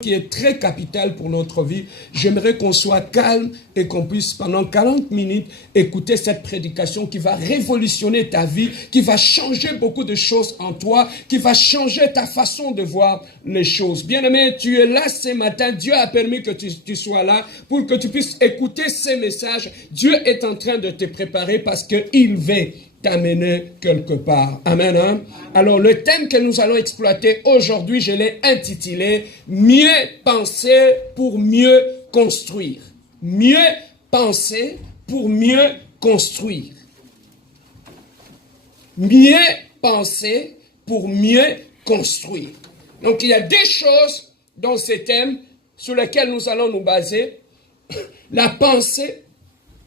qui est très capital pour notre vie. J'aimerais qu'on soit calme et qu'on puisse pendant 40 minutes écouter cette prédication qui va révolutionner ta vie, qui va changer beaucoup de choses en toi, qui va changer ta façon de voir les choses. Bien-aimé, tu es là ce matin. Dieu a permis que tu sois là pour que tu puisses écouter ces messages. Dieu est en train de te préparer parce qu'il veut t'amener quelque part. Amen. Hein? Alors, le thème que nous allons exploiter aujourd'hui, je l'ai intitulé « Mieux penser pour mieux construire ». Mieux penser pour mieux construire. Mieux penser pour mieux construire. Donc, il y a des choses dans ce thème sur lesquelles nous allons nous baser. La pensée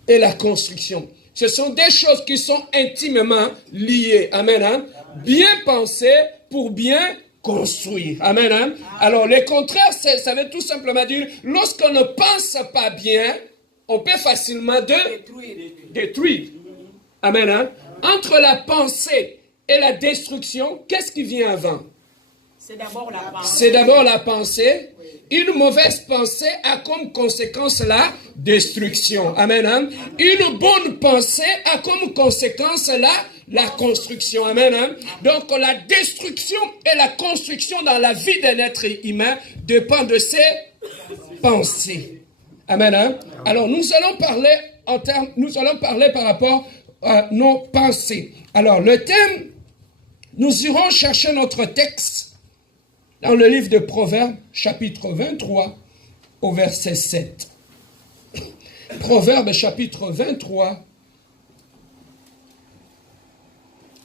et la construction. Ce sont des choses qui sont intimement liées. Amen. Hein? Bien penser pour bien construire. Amen. Hein? Alors, le contraire, ça veut tout simplement dire, lorsqu'on ne pense pas bien, on peut facilement détruire. Amen. Hein? Entre la pensée et la destruction, qu'est-ce qui vient avant? C'est d'abord la pensée. C'est d'abord la pensée. Une mauvaise pensée a comme conséquence la destruction. Amen. Hein? Une bonne pensée a comme conséquence la construction. Amen. Hein? Donc la destruction et la construction dans la vie d'un être humain dépend de ses pensées. Amen. Hein? Alors nous allons parler par rapport à nos pensées. Alors le thème, nous irons chercher notre texte dans le livre de Proverbes, chapitre 23, au verset 7. Proverbes, chapitre 23,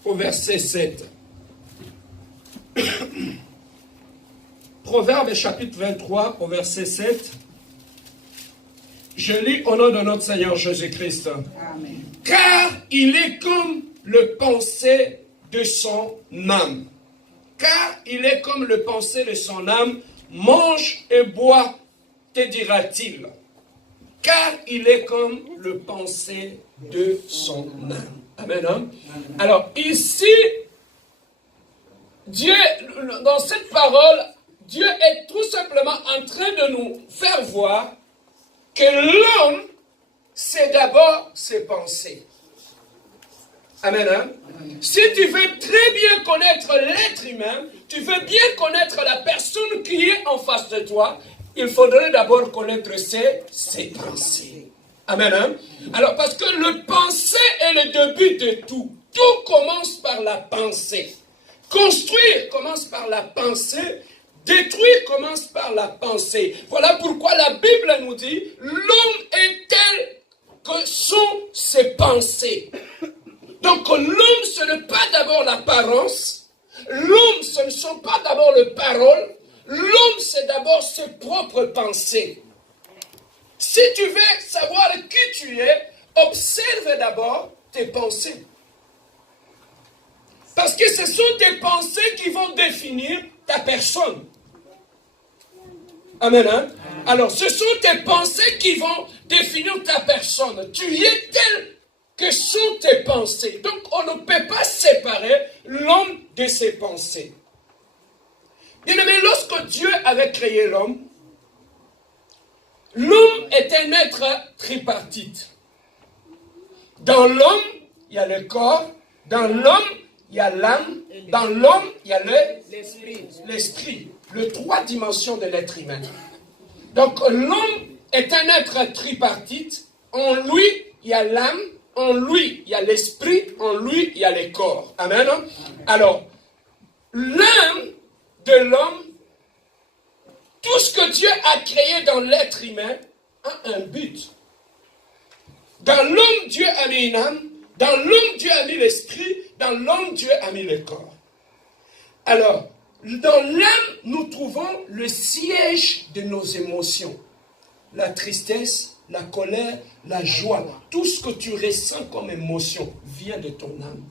au verset 7. Proverbes, chapitre 23, au verset 7. Je lis au nom de notre Seigneur Jésus-Christ. Amen. Car il est comme le pensée de son âme. Car il est comme le pensée de son âme, mange et bois, te dira-t-il. Car il est comme le pensée de son âme. Amen. Hein? Alors ici, Dieu, dans cette parole, Dieu est tout simplement en train de nous faire voir que l'homme, c'est d'abord ses pensées. Amen. Hein? Si tu veux très bien connaître l'être humain, tu veux bien connaître la personne qui est en face de toi, il faudrait d'abord connaître ses pensées. Amen. Hein? Alors, parce que le pensée est le début de tout. Tout commence par la pensée. Construire commence par la pensée. Détruire commence par la pensée. Voilà pourquoi la Bible nous dit, l'homme est tel que sont ses pensées. Donc l'homme, ce n'est pas d'abord l'apparence. L'homme, ce ne sont pas d'abord les paroles. L'homme, c'est d'abord ses propres pensées. Si tu veux savoir qui tu es, observe d'abord tes pensées. Parce que ce sont tes pensées qui vont définir ta personne. Amen. Hein? Alors, ce sont tes pensées qui vont définir ta personne. Tu es tel que sont tes pensées. Donc, on ne peut pas séparer l'homme de ses pensées. Bien-aimé, lorsque Dieu avait créé l'homme, l'homme est un être tripartite. Dans l'homme, il y a le corps. Dans l'homme, il y a l'âme. Dans l'homme, il y a l'esprit. Les trois dimensions de l'être humain. Donc, l'homme est un être tripartite. En lui, il y a l'âme. En lui, il y a l'esprit, en lui, il y a le corps. Amen. Alors, l'âme de l'homme, tout ce que Dieu a créé dans l'être humain a un but. Dans l'homme, Dieu a mis une âme. Dans l'homme, Dieu a mis l'esprit. Dans l'homme, Dieu a mis le corps. Alors, dans l'âme, nous trouvons le siège de nos émotions. La tristesse, la colère, la joie, tout ce que tu ressens comme émotion vient de ton âme.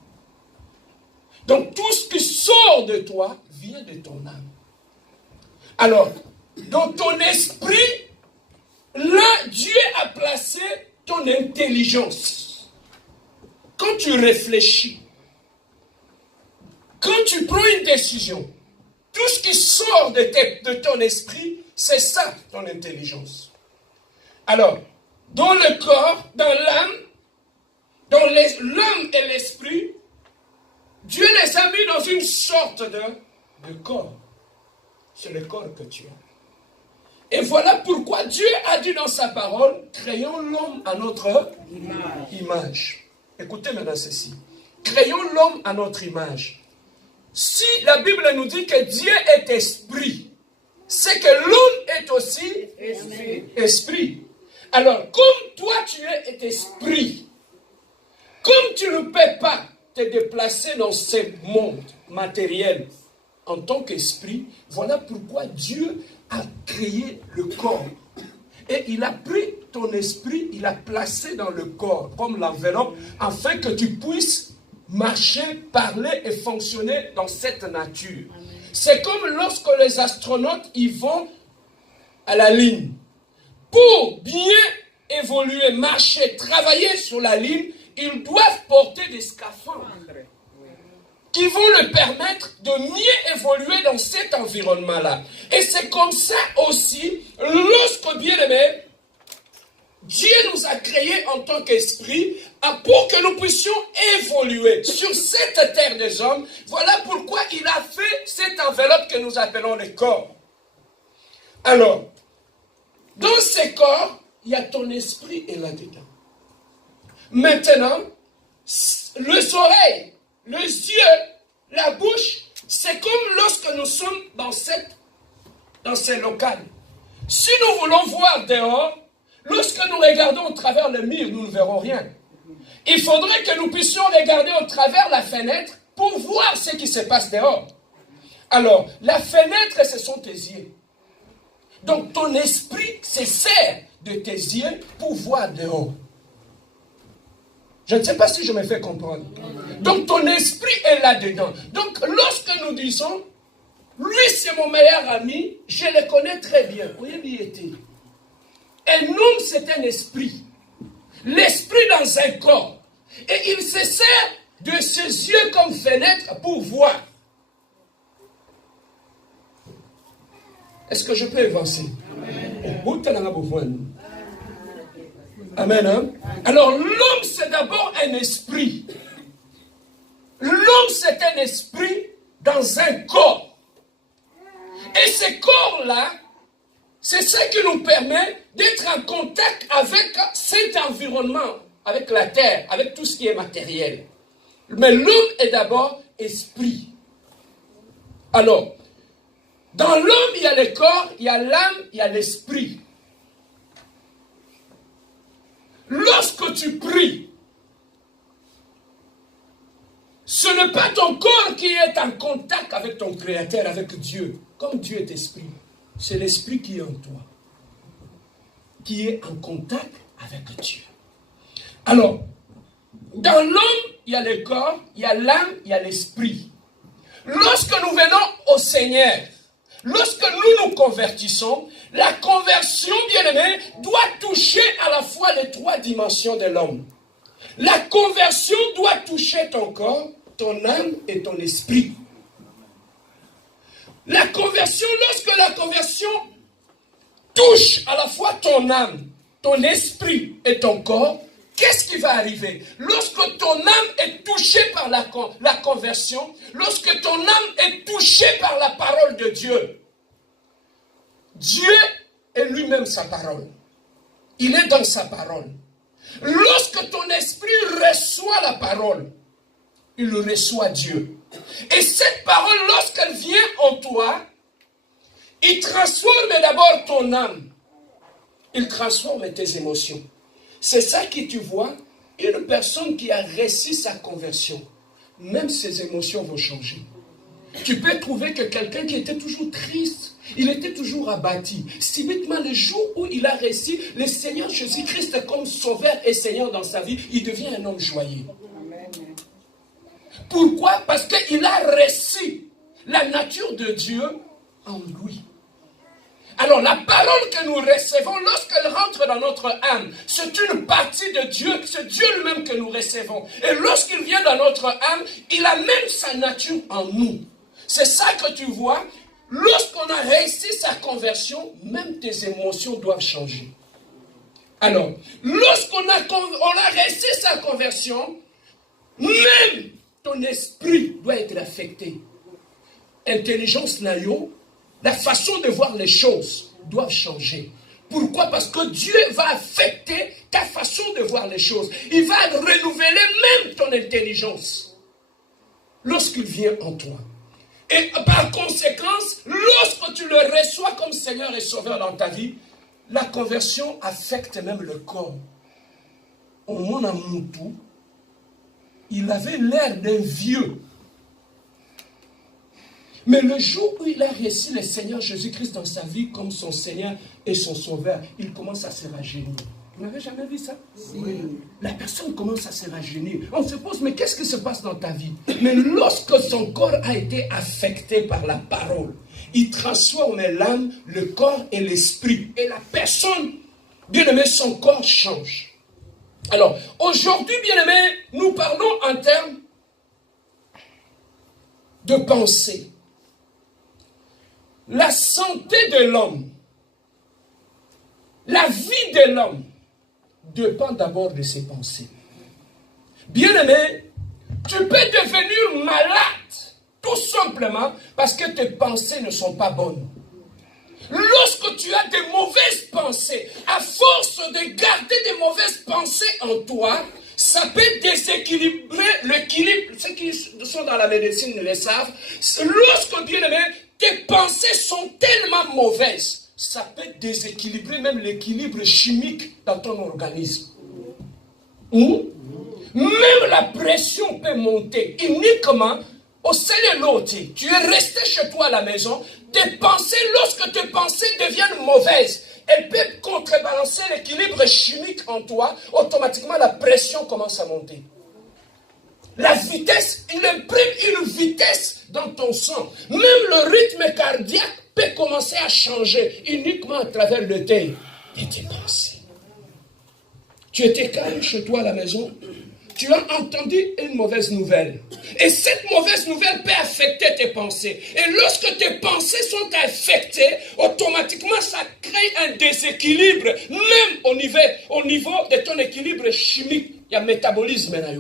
Donc tout ce qui sort de toi vient de ton âme. Alors, dans ton esprit, là, Dieu a placé ton intelligence. Quand tu réfléchis, quand tu prends une décision, tout ce qui sort de ton esprit C'est ça ton intelligence. Alors, dans le corps, dans l'âme, dans l'âme et l'esprit, Dieu les a mis dans une sorte de corps. C'est le corps que tu as. Et voilà pourquoi Dieu a dit dans sa parole, créons l'homme à notre image. Écoutez maintenant ceci. Créons l'homme à notre image. Si la Bible nous dit que Dieu est esprit, c'est que l'homme est aussi esprit. Alors, comme toi tu es esprit, comme tu ne peux pas te déplacer dans ce monde matériel en tant qu'esprit, voilà pourquoi Dieu a créé le corps. Et il a pris ton esprit, il a placé dans le corps, comme l'enveloppe, afin que tu puisses marcher, parler et fonctionner dans cette nature. C'est comme lorsque les astronautes ils vont à la Lune. Pour bien évoluer, marcher, travailler sur la Lune, ils doivent porter des scaphandres qui vont leur permettre de mieux évoluer dans cet environnement-là. Et c'est comme ça aussi, lorsque, bien aimé, Dieu nous a créés en tant qu'esprit pour que nous puissions évoluer sur cette terre des hommes. Voilà pourquoi il a fait cette enveloppe que nous appelons le corps. Alors, dans ce corps, il y a ton esprit et là-dedans. Maintenant, les oreilles, les yeux, la bouche, c'est comme lorsque nous sommes dans ce local. Si nous voulons voir dehors, lorsque nous regardons au travers le mur, nous ne verrons rien. Il faudrait que nous puissions regarder au travers la fenêtre pour voir ce qui se passe dehors. Alors, la fenêtre, ce sont tes yeux. Donc, ton esprit se sert de tes yeux pour voir dehors. Je ne sais pas si je me fais comprendre. Donc, ton esprit est là-dedans. Donc, lorsque nous disons, lui, c'est mon meilleur ami, je le connais très bien. Où il était? Un homme, c'est un esprit. L'esprit dans un corps. Et il se sert de ses yeux comme fenêtre pour voir. Est-ce que je peux avancer? Amen. Hein? Alors, l'homme, c'est d'abord un esprit. L'homme, c'est un esprit dans un corps. Et ce corps-là, c'est ça qui nous permet d'être en contact avec cet environnement, avec la terre, avec tout ce qui est matériel. Mais l'homme est d'abord esprit. Alors, dans l'homme, il y a le corps, il y a l'âme, il y a l'esprit. Lorsque tu pries, ce n'est pas ton corps qui est en contact avec ton Créateur, avec Dieu. Comme Dieu est esprit, c'est l'esprit qui est en toi, qui est en contact avec Dieu. Alors, dans l'homme, il y a le corps, il y a l'âme, il y a l'esprit. Lorsque nous venons au Seigneur, lorsque nous nous convertissons, la conversion, bien-aimée, doit toucher à la fois les trois dimensions de l'homme. La conversion doit toucher ton corps, ton âme et ton esprit. La conversion, lorsque la conversion touche à la fois ton âme, ton esprit et ton corps, qu'est-ce qui va arriver? Lorsque ton âme est touchée par la conversion, lorsque ton âme est touchée par la parole de Dieu, Dieu est lui-même sa parole. Il est dans sa parole. Lorsque ton esprit reçoit la parole, il reçoit Dieu. Et cette parole, lorsqu'elle vient en toi, il transforme d'abord ton âme. Il transforme tes émotions. C'est ça que tu vois, une personne qui a réussi sa conversion, même ses émotions vont changer. Tu peux trouver que quelqu'un qui était toujours triste, il était toujours abattu. Subitement, le jour où il a réussi le Seigneur Jésus-Christ comme sauveur et Seigneur dans sa vie, il devient un homme joyeux. Pourquoi? Parce qu'il a reçu la nature de Dieu en lui. Alors la parole que nous recevons, lorsqu'elle rentre dans notre âme, c'est une partie de Dieu, c'est Dieu lui-même que nous recevons. Et lorsqu'il vient dans notre âme, il a même sa nature en nous. C'est ça que tu vois. lorsqu'on a réussi sa conversion, même tes émotions doivent changer. Alors, lorsqu'on a réussi sa conversion, même ton esprit doit être affecté. Intelligence naïo, la façon de voir les choses doit changer. Pourquoi? Parce que Dieu va affecter ta façon de voir les choses. Il va renouveler même ton intelligence lorsqu'il vient en toi. Et par conséquence, lorsque tu le reçois comme Seigneur et Sauveur dans ta vie, la conversion affecte même le corps. Au mon Amoutou, il avait l'air d'un vieux. Mais le jour où il a reçu le Seigneur Jésus-Christ dans sa vie comme son Seigneur et son Sauveur, il commence à se rajeunir. Vous n'avez jamais vu ça? Oui. La personne commence à se rajeunir. On se pose, mais qu'est-ce qui se passe dans ta vie? Mais lorsque son corps a été affecté par la parole, il transforme l'âme, le corps et l'esprit. Et la personne, bien aimé, son corps change. Alors, aujourd'hui, bien aimé, nous parlons en termes de pensée. La santé de l'homme, la vie de l'homme dépend d'abord de ses pensées. Bien-aimé, tu peux devenir malade tout simplement parce que tes pensées ne sont pas bonnes. Lorsque tu as de mauvaises pensées, à force de garder des mauvaises pensées en toi, ça peut déséquilibrer l'équilibre. Ceux qui sont dans la médecine le savent. Lorsque, bien-aimé, tes pensées sont tellement mauvaises, ça peut déséquilibrer même l'équilibre chimique dans ton organisme. Même la pression peut monter uniquement au sein de l'autre. Tu es resté chez toi à la maison, tes pensées, lorsque tes pensées deviennent mauvaises, elles peuvent contrebalancer l'équilibre chimique en toi, automatiquement la pression commence à monter. La vitesse, il imprime une vitesse dans ton sang. Même le rythme cardiaque peut commencer à changer uniquement à travers le thé et tes pensées. Tu étais calme chez toi à la maison, tu as entendu une mauvaise nouvelle. Et cette mauvaise nouvelle peut affecter tes pensées. Et lorsque tes pensées sont affectées, automatiquement ça crée un déséquilibre, même au niveau de ton équilibre chimique. Il y a métabolisme là.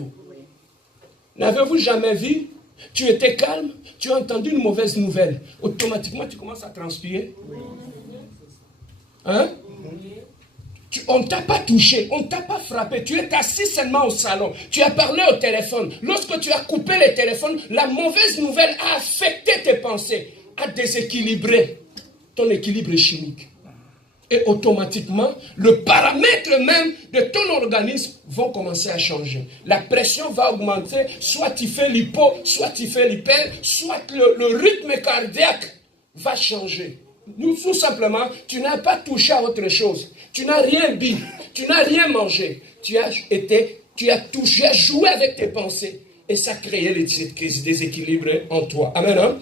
N'avez-vous jamais vu? Tu étais calme, tu as entendu une mauvaise nouvelle. Automatiquement, tu commences à transpirer. Hein? On ne t'a pas touché, on ne t'a pas frappé. Tu es assis seulement au salon. Tu as parlé au téléphone. Lorsque tu as coupé le téléphone, la mauvaise nouvelle a affecté tes pensées, a déséquilibré ton équilibre chimique. Et automatiquement, le paramètre même de ton organisme vont commencer à changer. La pression va augmenter, soit tu fais l'hypo, soit tu fais l'hyper, soit le rythme cardiaque va changer. Nous, tout simplement, tu n'as pas touché à autre chose. Tu n'as rien bu, tu n'as rien mangé. Tu as joué avec tes pensées. Et ça a créé les déséquilibres en toi. Amen. Hein?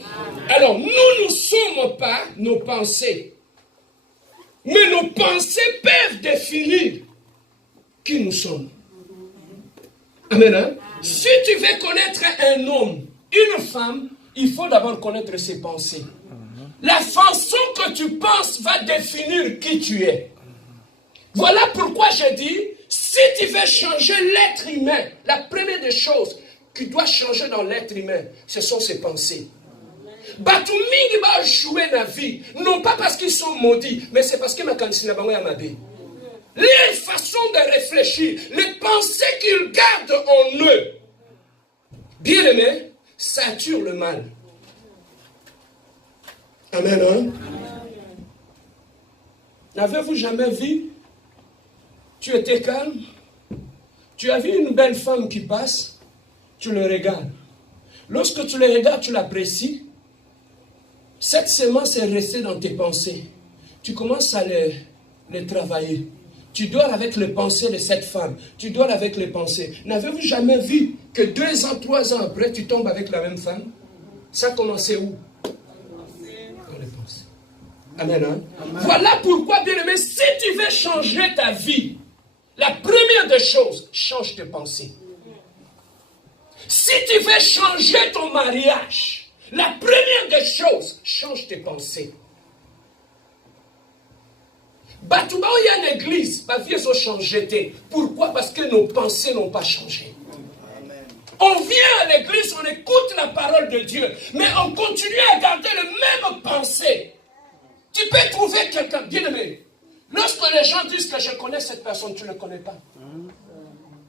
Alors, nous ne sommes pas nos pensées. Mais nos pensées peuvent définir qui nous sommes. Amen. Hein? Si tu veux connaître un homme, une femme, il faut d'abord connaître ses pensées. La façon que tu penses va définir qui tu es. Voilà pourquoi je dis, si tu veux changer l'être humain, la première des choses qui doit changer dans l'être humain, ce sont ses pensées. Batumingi va jouer la vie, non pas parce qu'ils sont maudits, mais c'est parce que ma candidature n'a pas été. Les façons de réfléchir, les pensées qu'ils gardent en eux, bien aimé, saturent le mal. Amen. Hein? N'avez-vous jamais vu? Tu étais calme, tu as vu une belle femme qui passe, tu le regardes. Lorsque tu le regardes, tu l'apprécies. Cette semence est restée dans tes pensées. Tu commences à les travailler. Tu dors avec les pensées de cette femme. Tu dors avec les pensées. N'avez-vous jamais vu que 2 ans, 3 ans après, tu tombes avec la même femme? Ça a commencé où? Dans les pensées. Amen. Hein? Amen. Voilà pourquoi, bien aimé, si tu veux changer ta vie, la première des choses, change tes pensées. Si tu veux changer ton mariage, La première des choses, change tes pensées. Batouba, il y a une église, ma vie, ils ont changé. Pourquoi? Parce que nos pensées n'ont pas changé. On vient à l'église, on écoute la parole de Dieu, mais on continue à garder le même pensée. Tu peux trouver quelqu'un, bien aimé. Lorsque les gens disent que je connais cette personne, tu ne le connais pas.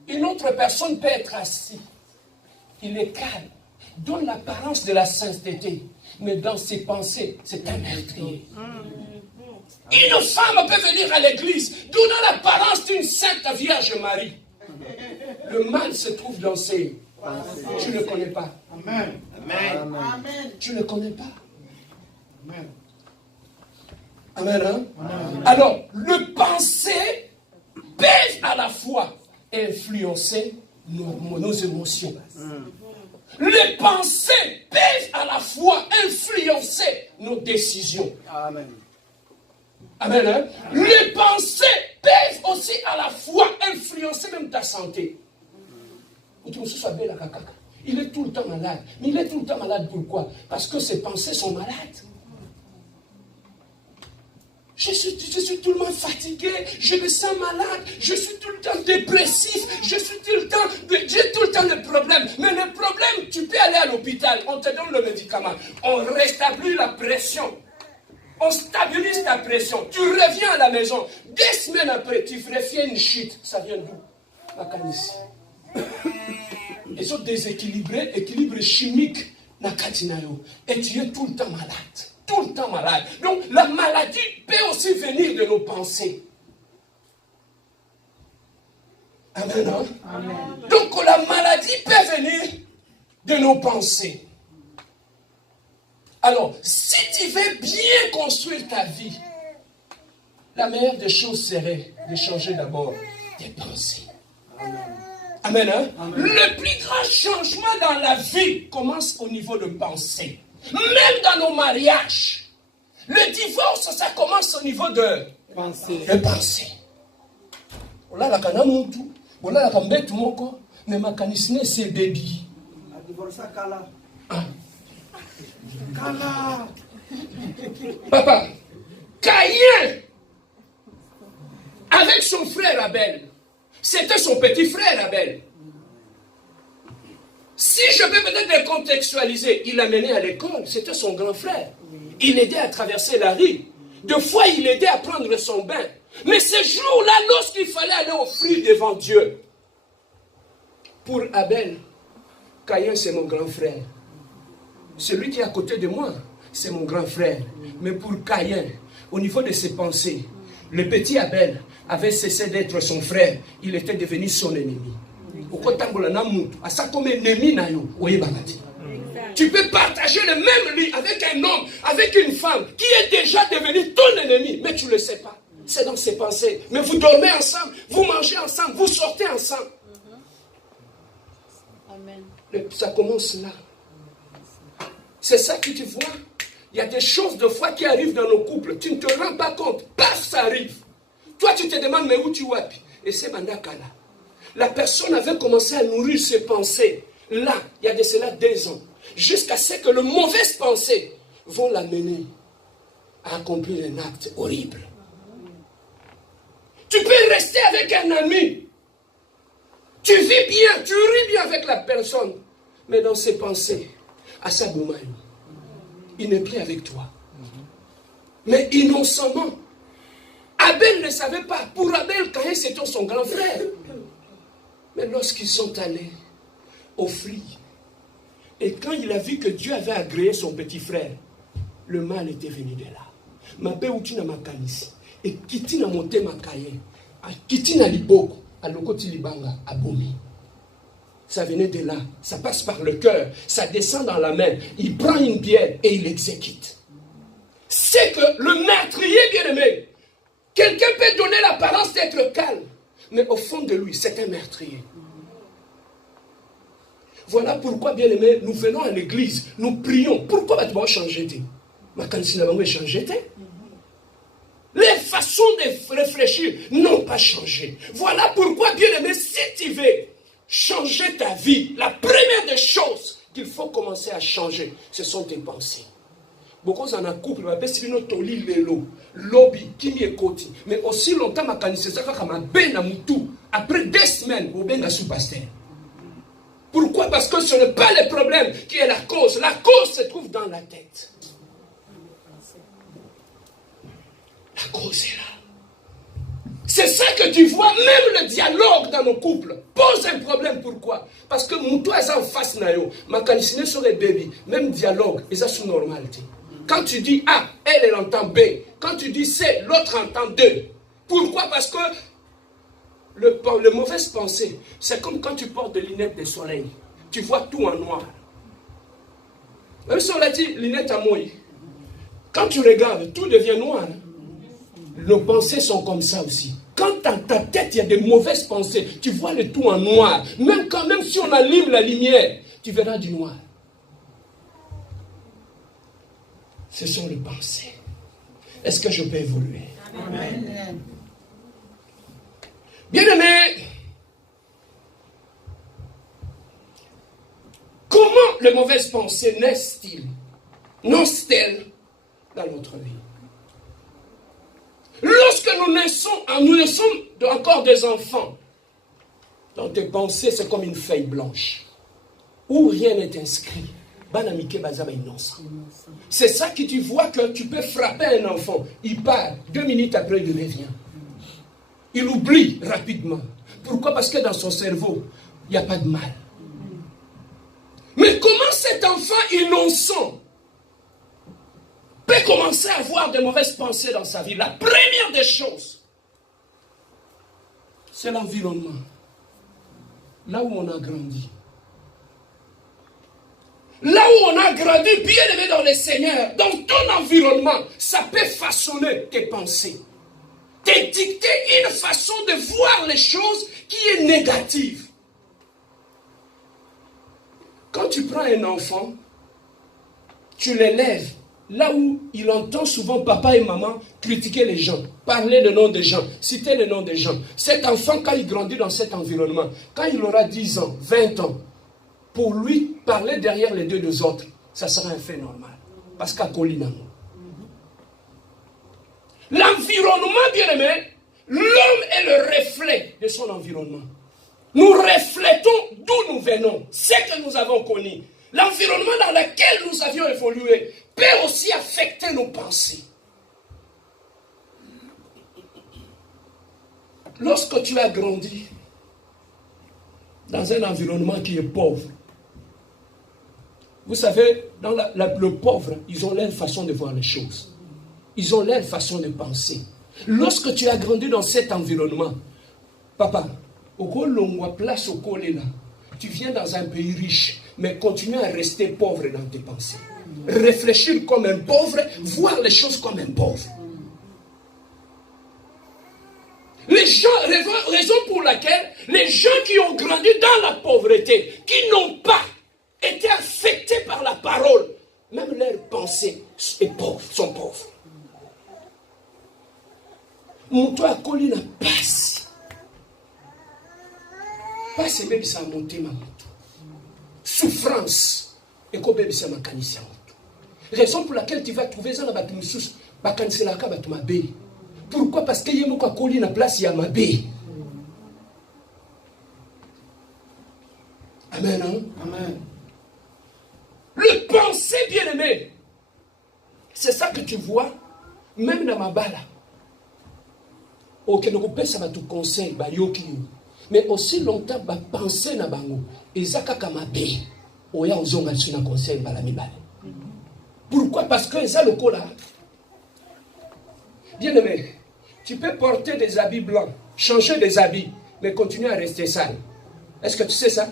Une autre personne peut être assise. Il est calme, donne l'apparence de la sainteté, mais dans ses pensées, c'est un meurtrier. Une femme peut venir à l'église, donnant l'apparence d'une sainte Vierge Marie. Le mal se trouve dans ses pensées. Tu ne le connais pas. Amen. Amen. Tu ne le connais pas. Amen. Amen, hein? Amen. Alors, le pensée pèse à la fois influencer nos émotions. Les pensées peuvent à la fois influencer nos décisions. Amen. Amen. Hein? Les pensées peuvent aussi à la fois influencer même ta santé. Il est tout le temps malade. Mais il est tout le temps malade pourquoi? Parce que ses pensées sont malades. Je suis tout le temps fatigué, je me sens malade, je suis tout le temps dépressif, j'ai tout le temps des problèmes. Mais le problème, tu peux aller à l'hôpital, on te donne le médicament, on rétablit la pression, on stabilise ta pression, tu reviens à la maison, 2 semaines après, tu refais une chute, ça vient d'où? La canisse. Ils sont déséquilibrés, équilibre chimique, et tu es tout le temps malade. Tout le temps malade. Donc, la maladie peut aussi venir de nos pensées. Amen, hein? Amen. Donc, la maladie peut venir de nos pensées. Alors, si tu veux bien construire ta vie, la meilleure des choses serait de changer d'abord tes pensées. Amen, hein? Amen. Le plus grand changement dans la vie commence au niveau de pensée. Même dans nos mariages, le divorce, ça commence au niveau de pensée. Voilà la kanamuntu, voilà la kambetu moko, mais ma kanisine c'est baby. La divorce à Kala. Kala. Papa, Caïn, avec son frère Abel, c'était son petit frère Abel. Si je peux peut-être décontextualiser, il l'a mené à l'école, c'était son grand frère. Il l'aidait à traverser la rue. Deux fois, il l'aidait à prendre son bain. Mais ce jour-là, lorsqu'il fallait aller offrir devant Dieu, pour Abel, Caïn, c'est mon grand frère. Celui qui est à côté de moi, c'est mon grand frère. Mais pour Caïn, au niveau de ses pensées, le petit Abel avait cessé d'être son frère. Il était devenu son ennemi. Tu peux partager le même lit avec un homme, avec une femme qui est déjà devenu ton ennemi, mais tu ne le sais pas. C'est dans ses pensées. Mais vous dormez ensemble, vous mangez ensemble, vous sortez ensemble. Amen. Ça commence là. C'est ça que tu vois. Il y a des choses de foi qui arrivent dans nos couples. Tu ne te rends pas compte. Paf, ça arrive. Toi, tu te demandes, mais où tu vas? Et c'est Mandakala. La personne avait commencé à nourrir ses pensées. Là, il y a de cela 2 ans. Jusqu'à ce que les mauvaises pensées vont l'amener à accomplir un acte horrible. Tu peux rester avec un ami. Tu vis bien, tu ris bien avec la personne. Mais dans ses pensées, à sa boumaï, il n'est plus avec toi. Mais innocemment, Abel ne savait pas. Pour Abel, Caïn, c'était son grand frère. Mais lorsqu'ils sont allés offrir, et quand il a vu que Dieu avait agréé son petit frère, le mal était venu de là. Ma paix ou tu n'as ma canisse. Et quitte n'a monté ma Caïn. Quitte n'a liboko. À l'okoti libanga. À Bomi. Ça venait de là. Ça passe par le cœur. Ça descend dans la main. Il prend une pierre et il l'exécute. C'est que le meurtrier bien-aimé, quelqu'un peut donner l'apparence d'être calme. Mais au fond de lui, c'est un meurtrier. Voilà pourquoi, bien aimé, nous venons à l'église, nous prions. Pourquoi tu vas changer? Les façons de réfléchir n'ont pas changé. Voilà pourquoi, bien aimé, si tu veux changer ta vie, la première des choses qu'il faut commencer à changer, ce sont tes pensées. Beaucoup en un couple, lobby, qui écoute. Mais aussi longtemps, après 2 semaines, vous êtes sous-pasteur. Pourquoi? Parce que ce n'est pas le problème qui est la cause. La cause se trouve dans la tête. La cause est là. C'est ça que tu vois, même le dialogue dans nos couples pose un problème. Pourquoi? Parce que toi, en face, ma canicine sur les bébés, même dialogue, et ça, c'est normal. Quand tu dis A, elle entend B. Quand tu dis C, l'autre entend 2. Pourquoi? Parce que le mauvaise pensée, c'est comme quand tu portes des lunettes de soleil. Tu vois tout en noir. Même si on l'a dit, lunettes à moi. Quand tu regardes, tout devient noir. Nos pensées sont comme ça aussi. Quand dans ta tête, il y a des mauvaises pensées, tu vois le tout en noir. Même si on allume la lumière, tu verras du noir. Ce sont les pensées. Est-ce que je peux évoluer? Amen. Bien-aimés, comment les mauvaises pensées naissent-elles dans notre vie? Lorsque nous sommes encore des enfants, dans tes pensées, c'est comme une feuille blanche, où rien n'est inscrit. C'est ça que tu vois que tu peux frapper un enfant. Il part, 2 minutes après, il revient. Il oublie rapidement. Pourquoi? Parce que dans son cerveau, il n'y a pas de mal. Mais comment cet enfant innocent peut commencer à avoir de mauvaises pensées dans sa vie? La première des choses, c'est l'environnement. Là où on a grandi. Là où on a grandi, bien aimé dans le Seigneur, dans ton environnement, ça peut façonner tes pensées. Te dicter une façon de voir les choses qui est négative. Quand tu prends un enfant, tu l'élèves là où il entend souvent papa et maman critiquer les gens, parler le nom des gens, citer le nom des gens. Cet enfant, quand il grandit dans cet environnement, quand il aura 10 ans, 20 ans, pour lui, parler derrière les deux autres, ça sera un fait normal. Parce qu'à Colina, l'environnement, bien aimé, l'homme est le reflet de son environnement. Nous reflétons d'où nous venons, ce que nous avons connu. L'environnement dans lequel nous avions évolué peut aussi affecter nos pensées. Lorsque tu as grandi dans un environnement qui est pauvre, vous savez, dans le pauvre, ils ont leur façon de voir les choses. Ils ont leur façon de penser. Lorsque tu as grandi dans cet environnement, papa, place au là, tu viens dans un pays riche, mais continue à rester pauvre dans tes pensées. Réfléchir comme un pauvre, voir les choses comme un pauvre. Les gens, raison pour laquelle les gens qui ont grandi dans la pauvreté, qui n'ont pas été affectés par la parole, même leurs pensées sont pauvres. Toi, Colina, passe même ça a monté ma moto. Souffrance. Et comme bébé ça m'a canissé. Raison pour laquelle tu vas trouver ça dans la bâtiment, pas canissé la caba tu m'as bé. Pourquoi? Parce qu'il y a beaucoup Colina place, il y a ma bé. Amen. Hein? Amen. Le pensée bien aimé, c'est ça que tu vois, même dans ma bala. Ok, donc ça va te conseiller, mais aussi longtemps, penser na bango, et zaka kamabe, oya ozonga sur un conseil balami bale. Pourquoi? Parce que ça le cola. Bien aimé, tu peux porter des habits blancs, changer des habits, mais continuer à rester sale. Est-ce que tu sais ça?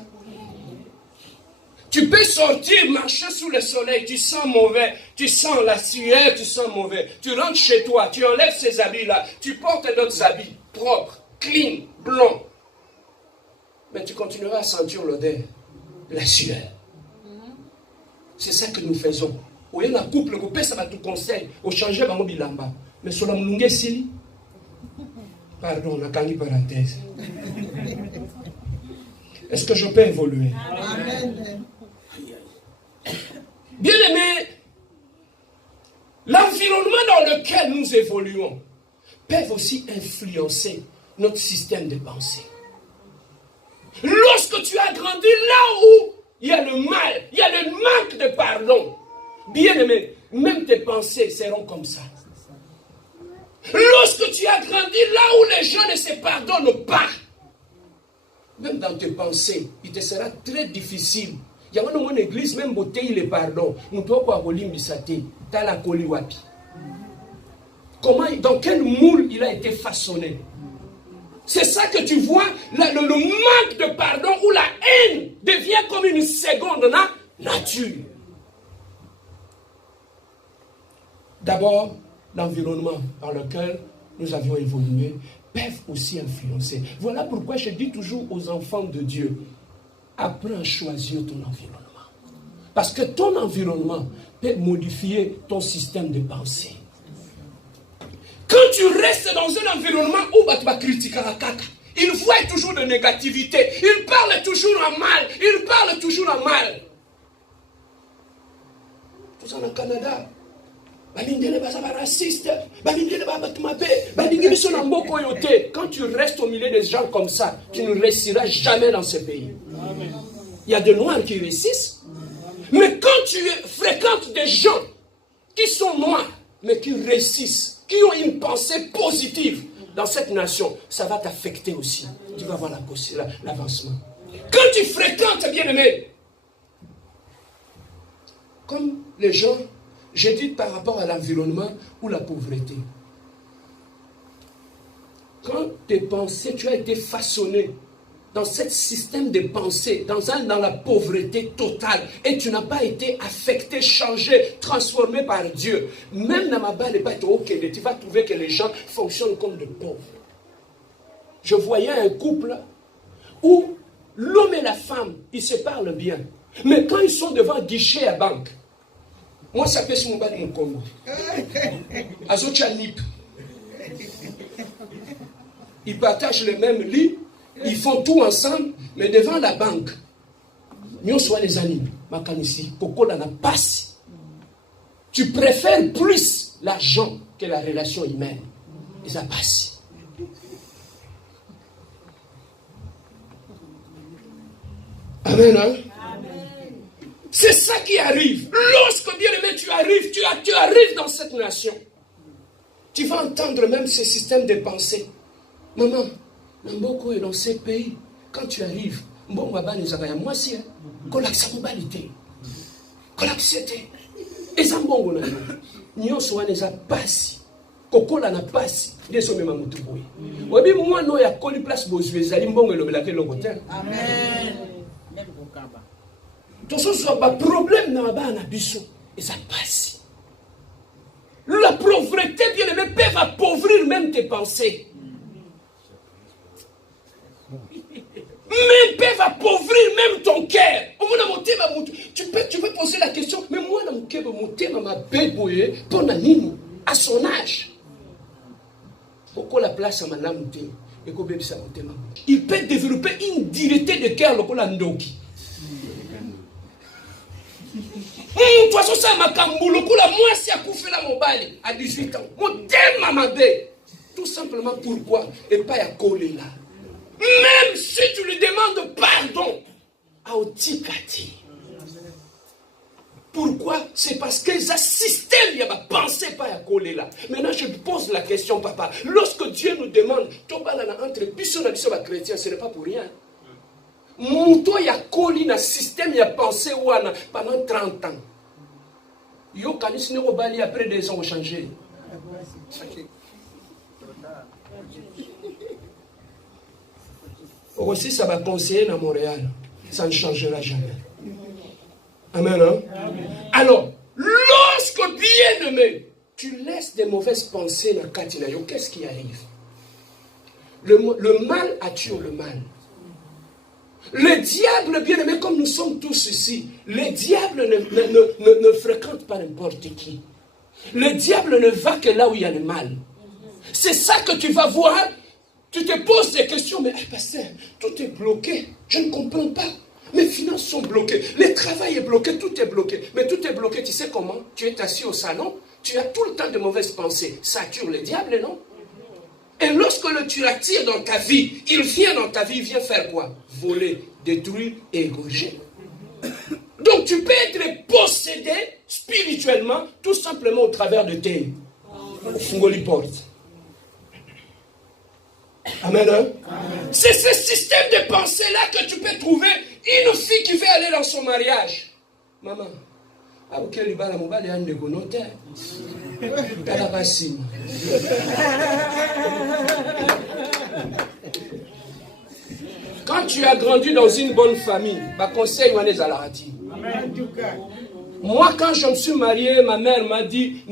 Tu peux sortir, marcher sous le soleil, tu sens mauvais, tu sens la sueur, tu sens mauvais. Tu rentres chez toi, tu enlèves ces habits-là, tu portes d'autres habits propres, clean, blancs. Mais tu continueras à sentir l'odeur de la sueur. C'est ça que nous faisons. Au lieu de couple, ça va te conseiller, au changer bango bilamba. Mais sur la mlungue sili, pardon, on a quand parenthèse. Est-ce que je peux évoluer? Amen. Bien-aimés, l'environnement dans lequel nous évoluons peut aussi influencer notre système de pensée. Lorsque tu as grandi là où il y a le mal, il y a le manque de pardon, bien-aimé, même tes pensées seront comme ça. Lorsque tu as grandi là où les gens ne se pardonnent pas, même dans tes pensées, il te sera très difficile. Il y a une église, même beauté, il est pardon. Nous devons avoir la wapi. Comment, dans quel moule il a été façonné? C'est ça que tu vois, le manque de pardon où la haine devient comme une seconde nature. D'abord, l'environnement dans lequel nous avions évolué peuvent aussi influencer. Voilà pourquoi je dis toujours aux enfants de Dieu, apprends à choisir ton environnement. Parce que ton environnement peut modifier ton système de pensée. Quand tu restes dans un environnement où tu vas critiquer la caca, il voit toujours de négativité, il parle toujours en mal, il parle toujours en mal. Tout ça au Canada. Quand tu restes au milieu des gens comme ça, tu ne réussiras jamais dans ce pays. Il y a des noirs qui réussissent, mais quand tu fréquentes des gens qui sont noirs, mais qui réussissent, qui ont une pensée positive dans cette nation, ça va t'affecter aussi. Tu vas voir l'avancement. Quand tu fréquentes, bien-aimé, comme les gens, j'ai dit par rapport à l'environnement ou la pauvreté. Quand tes pensées, tu as été façonné dans ce système de pensée, dans la pauvreté totale, et tu n'as pas été affecté, changé, transformé par Dieu, même dans ma balle, tu vas trouver que les gens fonctionnent comme des pauvres. Je voyais un couple où l'homme et la femme, ils se parlent bien, mais quand ils sont devant un guichet à banque, moi, ça fait mon bas de mon Congo. Azochanip. Ils partagent le même lit, ils font tout ensemble, mais devant la banque, nous sommes les animaux. Makanisi, Koko n'a pas. Tu préfères plus l'argent que la relation humaine. Et ça passe. Amen, hein? C'est ça qui arrive. Lorsque, bien aimé, tu arrives dans cette nation, tu vas entendre même ce système de pensée. Maman, Mboko est dans ce pays. Quand tu arrives, Mboko Baba nous a moi aussi. Kolaksamobalité. Kolaksete. Et ça Mbongo na yo. Nyo soa neza pasi. Kokola na pasi. Deso mema mutu boy. Wabi mwa no ya koli place bozwe zali Mbongo elobelake lokotel. Amen. Même Bokaba. Tout ça soit pas problème dans la biso et ça passe. La pauvreté, bien aimé, peut appauvrir même tes pensées. Même peut appauvrir même ton cœur. Tu peux poser la question, mais moi, dans mon cœur, ma bébé, pour Nanini, à son âge. Pourquoi la place à ma lame? Il peut développer une dureté de cœur, le Ndoki. Toi, ça m'a camboulé. Moi, si à couper la mobile à 18 ans, mon thème m'a bé. Tout simplement pourquoi? Et pas à coller là. Même si tu lui demandes pardon, à Otikati. Pourquoi? C'est parce que les système, il y a ma pensée pas à coller là. Maintenant, je te pose la question, papa. Lorsque Dieu nous demande, entre puissants et chrétiens, ce n'est pas pour rien. Mouto ya koli na système ya pensée wana pendant 30 ans. Yo kanis ne obali après 2 ans ont changé. Aussi ça va conseiller à Montréal, ça ne changera jamais. Amen. Hein? Amen. Alors, lorsque bien aimé, tu laisses des mauvaises pensées dans Katina, qu'est-ce qui arrive? Le mal attire le mal. Le diable, bien aimé, comme nous sommes tous ici, le diable ne fréquente pas n'importe qui. Le diable ne va que là où il y a le mal. C'est ça que tu vas voir. Tu te poses des questions, mais pasteur, tout est bloqué. Je ne comprends pas. Mes finances sont bloquées. Le travail est bloqué, tout est bloqué. Mais tout est bloqué, tu sais comment? Tu es assis au salon, tu as tout le temps de mauvaises pensées. Ça attire le diable, non? Et lorsque tu attires dans ta vie, il vient dans ta vie, il vient faire quoi? Voler, détruire et égorger. Donc tu peux être possédé spirituellement, tout simplement au travers de tes fungoli portes. Amen. Hein? Amen. C'est ce système de pensée-là que tu peux trouver une fille qui veut aller dans son mariage. Maman, quand tu as grandi dans une bonne famille, ma conseil, moi, quand je me suis marié, ma mère m'a dit,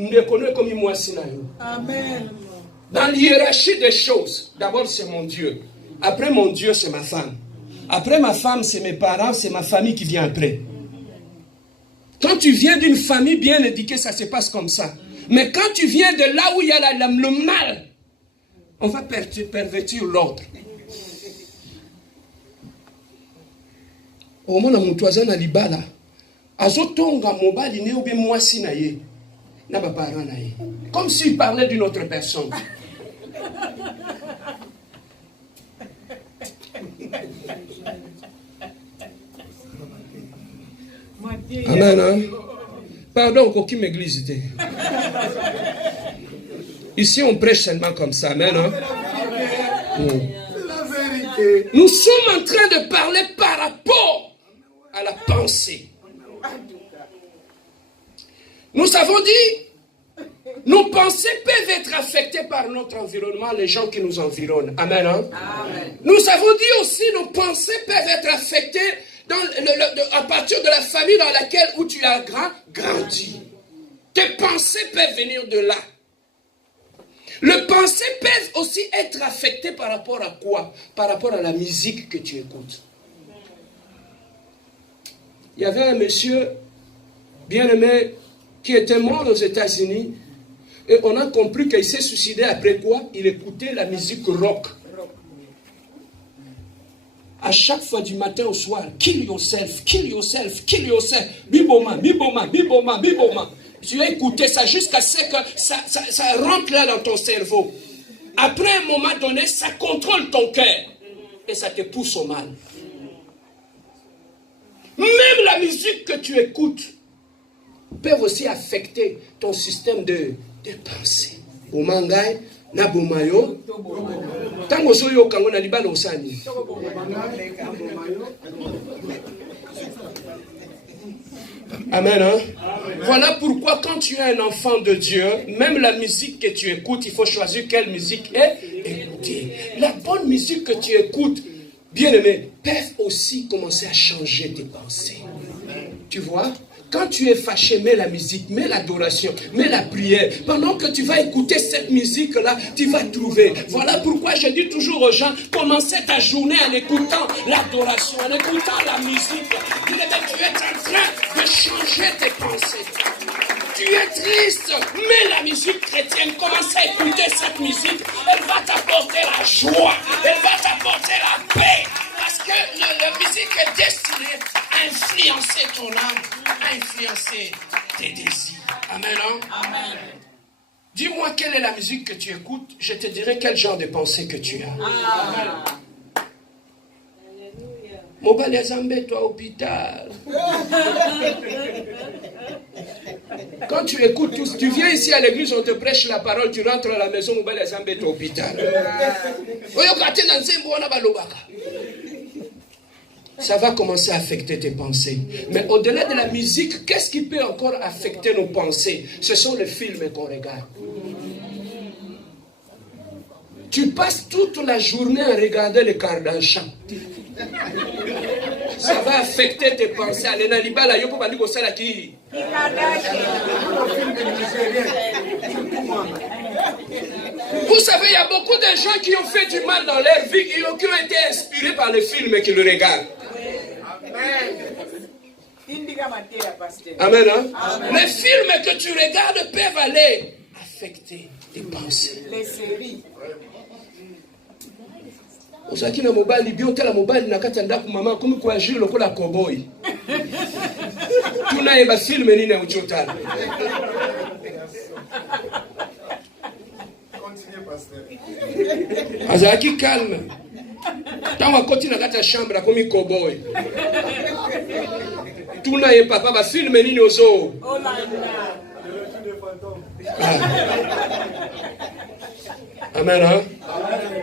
Amen. Dans l'hiérarchie des choses, d'abord c'est mon Dieu. Après mon Dieu, c'est ma femme. Après ma femme, c'est mes parents, c'est ma famille qui vient après. Quand tu viens d'une famille bien éduquée, ça se passe comme ça. Mais quand tu viens de là où il y a le mal, on va pervertir l'ordre. Au moment où mon toisin a libala, azotonga mobali ne oube mwasi na ye, na ba parents na ye, comme s'il parlait d'une autre personne. Amen. Hein? Pardon, aucune église était. Ici, on prêche seulement comme ça. Amen. Hein? Nous sommes en train de parler par rapport à la pensée. Nous avons dit, nos pensées peuvent être affectées par notre environnement, les gens qui nous environnent. Amen. Hein? Amen. Nous avons dit aussi, nos pensées peuvent être affectées à partir de la famille dans laquelle où tu as grandi. Tes pensées peuvent venir de là. Les pensées peuvent aussi être affectées par rapport à quoi? Par rapport à la musique que tu écoutes. Il y avait un monsieur bien-aimé qui était mort aux États-Unis et on a compris qu'il s'est suicidé après quoi? Il écoutait la musique rock. À chaque fois du matin au soir, kill yourself, kill yourself, kill yourself, biboma, biboma, biboma, biboma. Tu as écouté ça jusqu'à ce que ça rentre là dans ton cerveau. Après un moment donné, ça contrôle ton cœur et ça te pousse au mal. Même la musique que tu écoutes peut aussi affecter ton système de pensée. Omangai, nabumayo, tango soyo kango na libala osani. Amen. Hein? Voilà pourquoi quand tu es un enfant de Dieu, même la musique que tu écoutes, il faut choisir quelle musique écouter. La bonne musique que tu écoutes, bien aimé, peut aussi commencer à changer tes pensées. Tu vois? Quand tu es fâché, mets la musique, mets l'adoration, mets la prière. Pendant que tu vas écouter cette musique-là, tu vas trouver. Voilà pourquoi je dis toujours aux gens, commencez ta journée en écoutant l'adoration, en écoutant la musique. Tu es en train de changer tes pensées. Tu es triste, mets la musique chrétienne, commence à écouter cette musique. Elle va t'apporter la joie, elle va t'apporter la paix. Parce que la musique est destinée à influencer ton âme, à influencer tes désirs. Amen. Hein? Amen. Dis-moi quelle est la musique que tu écoutes, je te dirai quel genre de pensée que tu as. Amen. Mobile Azambe, toi, hôpital. Quand tu écoutes tous, tu viens ici à l'église, on te prêche la parole, tu rentres à la maison, Mobile Azambe, toi, hôpital. Ça va commencer à affecter tes pensées. Mais au-delà de la musique, qu'est-ce qui peut encore affecter nos pensées? Ce sont les films qu'on regarde. Tu passes toute la journée à regarder les Kardashians. Ça va affecter tes pensées. Vous savez, il y a beaucoup de gens qui ont fait du mal dans leur vie, qui ont été inspirés par les films qu'ils regardent. Amen. Hein? Amen. Les films que tu regardes peuvent aller affecter tes pensées. Les séries. Osaki na mobali biote la mobali na kati ndaku mama comme kwa agir lokola cowboy. Tuna eba film nini uchotana. Continuez, pasteur. Azaki calme. Tant akoti na kati chambre comme cowboy. Tuna eba papa ba film nini ozo. Oh là là. Amen, hein?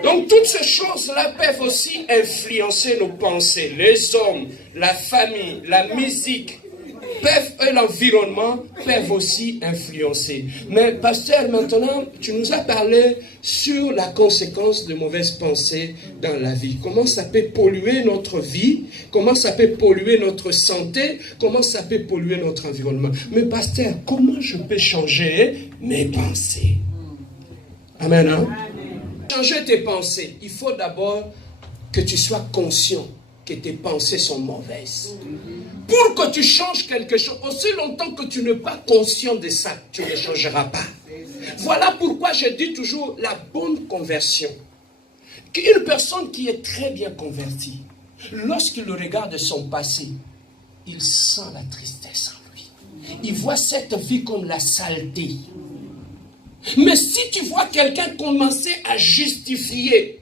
Donc toutes ces choses-là peuvent aussi influencer nos pensées. Les hommes, la famille, la musique, et l'environnement peuvent aussi influencer. Mais pasteur, maintenant, tu nous as parlé sur la conséquence de mauvaises pensées dans la vie. Comment ça peut polluer notre vie, comment ça peut polluer notre santé, comment ça peut polluer notre environnement. Mais pasteur, comment je peux changer mes pensées? Amen, hein? Changer tes pensées, il faut d'abord que tu sois conscient que tes pensées sont mauvaises. Pour que tu changes quelque chose, aussi longtemps que tu n'es pas conscient de ça, tu ne changeras pas. Voilà pourquoi je dis toujours la bonne conversion. Une personne qui est très bien convertie, lorsqu'il regarde son passé, il sent la tristesse en lui. Il voit cette vie comme la saleté. Mais si tu vois quelqu'un commencer à justifier,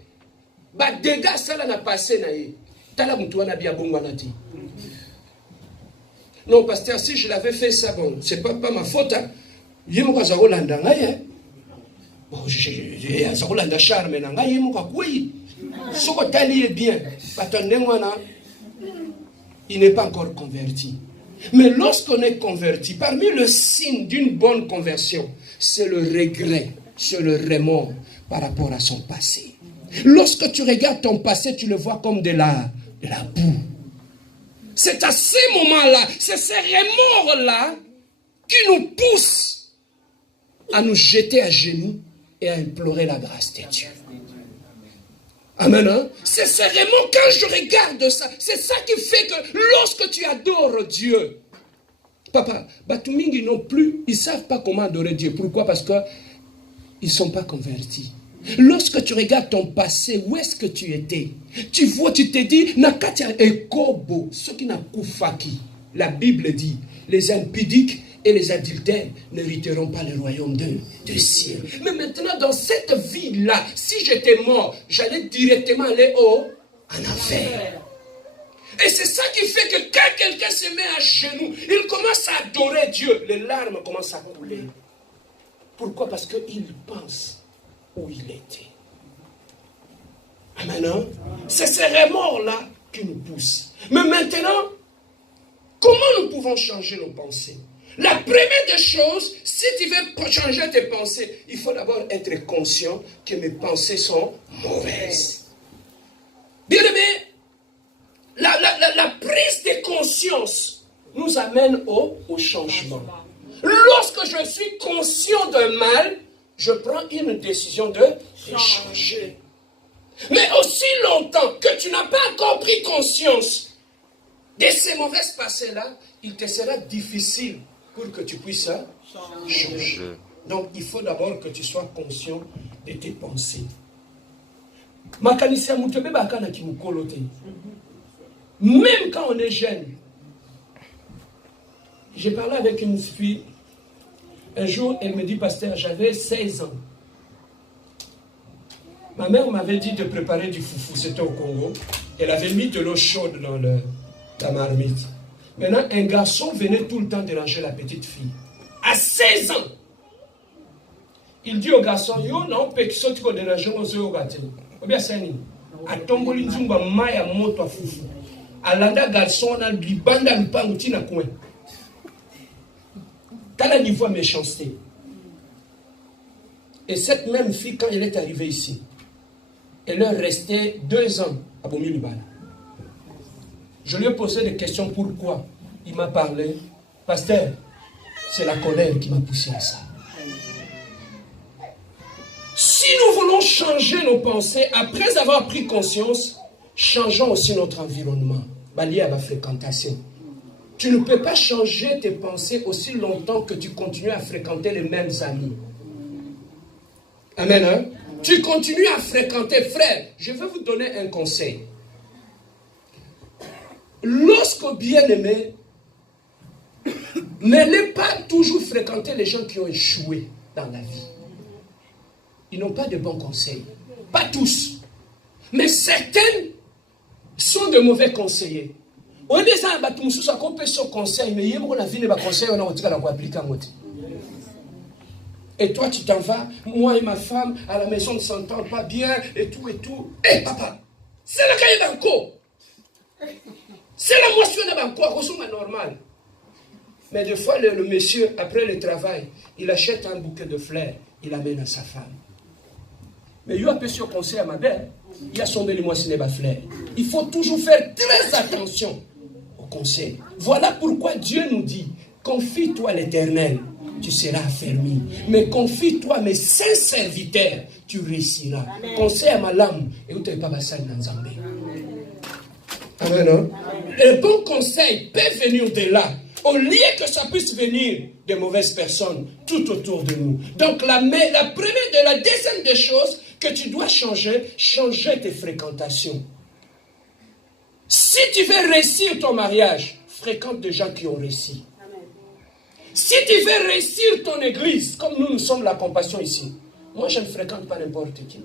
bah dégâts ça là n'a passé naïe. Non, pasteur, si je l'avais fait ça, bon, c'est pas ma faute. Hein. Je me suis dit, bon, je charme, bien. Il n'est pas encore converti. Mais lorsqu'on est converti, parmi le signe d'une bonne conversion, c'est le regret, c'est le remords par rapport à son passé. Lorsque tu regardes ton passé, tu le vois comme de la boue. C'est à ces moments-là, c'est ces remords-là qui nous poussent à nous jeter à genoux et à implorer la grâce de Dieu. Amen. Hein? C'est ces remords, quand je regarde ça, c'est ça qui fait que lorsque tu adores Dieu, papa, Batumingi non plus, ils ne savent pas comment adorer Dieu. Pourquoi? Parce qu'ils ne sont pas convertis. Lorsque tu regardes ton passé, où est-ce que tu étais? Tu vois, tu te dis, Nakatia Ekobo, ce qui n'a koufaki. La Bible dit, les impudiques et les adultères n'hériteront pas le royaume de ciel. Mais maintenant, dans cette vie-là, si j'étais mort, j'allais directement aller en enfer. Et c'est ça qui fait que quand quelqu'un se met à genoux, il commence à adorer Dieu. Les larmes commencent à couler. Pourquoi? Parce qu'il pense où il était. Amen. C'est ces remords-là qui nous poussent. Mais maintenant, comment nous pouvons changer nos pensées? La première des choses, si tu veux changer tes pensées, il faut d'abord être conscient que mes pensées sont mauvaises. Bien aimé, la prise de conscience nous amène au changement. Lorsque je suis conscient d'un mal, je prends une décision de changer. Mais aussi longtemps que tu n'as pas encore pris conscience de ces mauvaises passées-là, il te sera difficile pour que tu puisses changer. Donc, il faut d'abord que tu sois conscient de tes pensées. Même quand on est jeune, j'ai parlé avec une fille. Un jour, elle me dit, pasteur, j'avais 16 ans. Ma mère m'avait dit de préparer du foufou, c'était au Congo. Elle avait mis de l'eau chaude dans la marmite. Maintenant, un garçon venait tout le temps déranger la petite fille. À 16 ans. Il dit au garçon, yo non, pekso tiko déranger aux yeux au gâteau. Obia sani. A tomboli nzumba maya moto a foufou. Alanda garçon na libanda lupangu tina coin. T'as le niveau de méchanceté. Et cette même fille, quand elle est arrivée ici, elle est restée 2 ans à Bomilibala. Je lui ai posé des questions, pourquoi? Il m'a parlé, pasteur, c'est la colère qui m'a poussé à ça. Si nous voulons changer nos pensées, après avoir pris conscience, changeons aussi notre environnement, lié à ma fréquentation. Tu ne peux pas changer tes pensées aussi longtemps que tu continues à fréquenter les mêmes amis. Amen. Hein? Tu continues à fréquenter, frère. Je vais vous donner un conseil. Lorsque bien-aimé, n'allez pas toujours fréquenter les gens qui ont échoué dans la vie. Ils n'ont pas de bons conseils. Pas tous. Mais certains sont de mauvais conseillers. On dit ça, on peut se conseiller, mais il y a la vie de conseil, on a appliqué. Et toi, tu t'en vas, moi et ma femme, à la maison, on ne s'entend pas bien, et tout, et tout. Eh, papa, c'est la caille banco. C'est la motion de banco, c'est normal. Mais des fois, le monsieur, après le travail, il achète un bouquet de fleurs, il amène à sa femme. Mais il y a un peu ce conseil à ma belle, il y a son bel moi, ce n'est pas fleur. Il faut toujours faire très attention au conseil. Voilà pourquoi Dieu nous dit, confie-toi à l'Éternel, tu seras affermi. Mais confie-toi à mes saints serviteurs, tu réussiras. Amen. Conseil à ma lame, et où tu n'es pas passé dans Zambé. Amen. Hein? Le bon conseil peut venir de là, au lieu que ça puisse venir de mauvaises personnes tout autour de nous. Donc la première de la deuxième des choses que tu dois changer tes fréquentations. Si tu veux réussir ton mariage, fréquente des gens qui ont réussi. Si tu veux réussir ton église, comme nous sommes la compassion ici, moi je ne fréquente pas n'importe qui.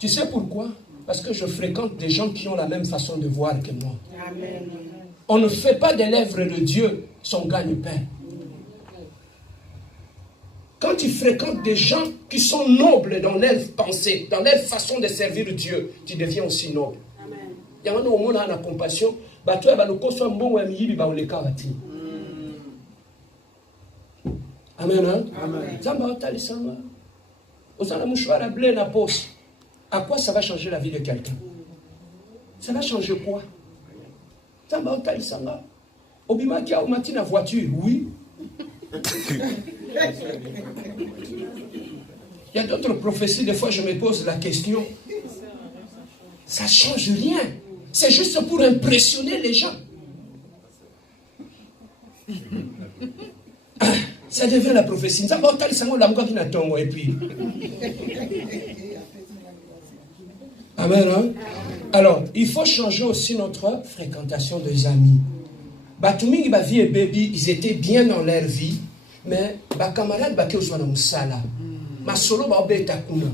Tu sais pourquoi? Parce que je fréquente des gens qui ont la même façon de voir que moi. Amen. On ne fait pas des lèvres de Dieu son gagne-pain. Quand tu fréquentes des gens qui sont nobles dans leur pensée, dans leur façon de servir Dieu, tu deviens aussi noble. Il y a un moment dans la compassion, tu as le costume bon et mi ba le kawati. Amen. Amen. Zamba tali sanga. Osana mouchoir à blé na poche. À quoi ça va changer la vie de quelqu'un? Ça va changer quoi? Zamba tali sanga. Obima ki a mati na voiture, oui. Il y a d'autres prophéties, des fois je me pose la question. Ça ne change rien. C'est juste pour impressionner les gens. Ça devient la prophétie. Et puis... Amen. Hein? Alors, il faut changer aussi notre fréquentation des amis. Batuming Bavi et Baby, ils étaient bien dans leur vie, mais les camarades Baki Oswana Moussala. Ma solo Babeta Kuna.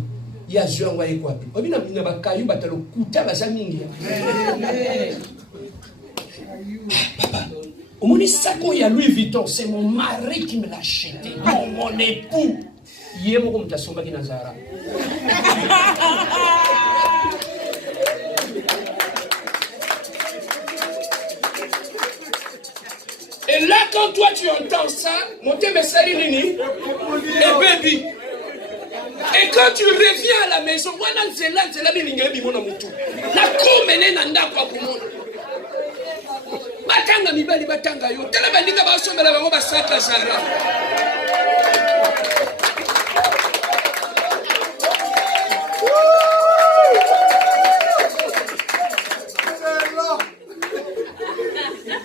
Il y a Dieu envoyé quoi? Il y a des cailloux, il y a des couteaux, il papa, au moins Sako il y a Louis Vuitton, c'est mon mari qui me l'a acheté, non mon époux. Il y a beaucoup de personnes qui Nazara. Et là, quand toi tu entends ça, mon thème est Salinini et Baby. Et quand tu reviens à la maison,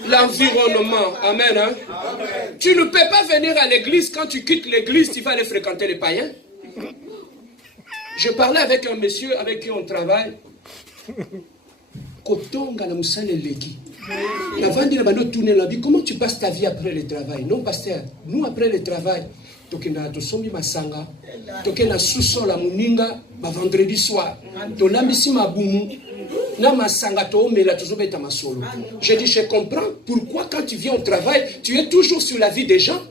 l'environnement, amen, hein? Tu ne peux pas venir à l'église. Quand tu quittes l'église, tu vas aller fréquenter les païens. Je parlais avec un monsieur avec qui on travaille. Comment tu passes ta vie après le travail? Non, pasteur, nous après le travail, tosombi masanga, tokena sous-sol la muninga, vendredi soir, tolambisi mabumu, na masanga toomela tozobeta masolo. Je dis, je comprends pourquoi quand tu viens au travail, tu es toujours sur la vie des gens.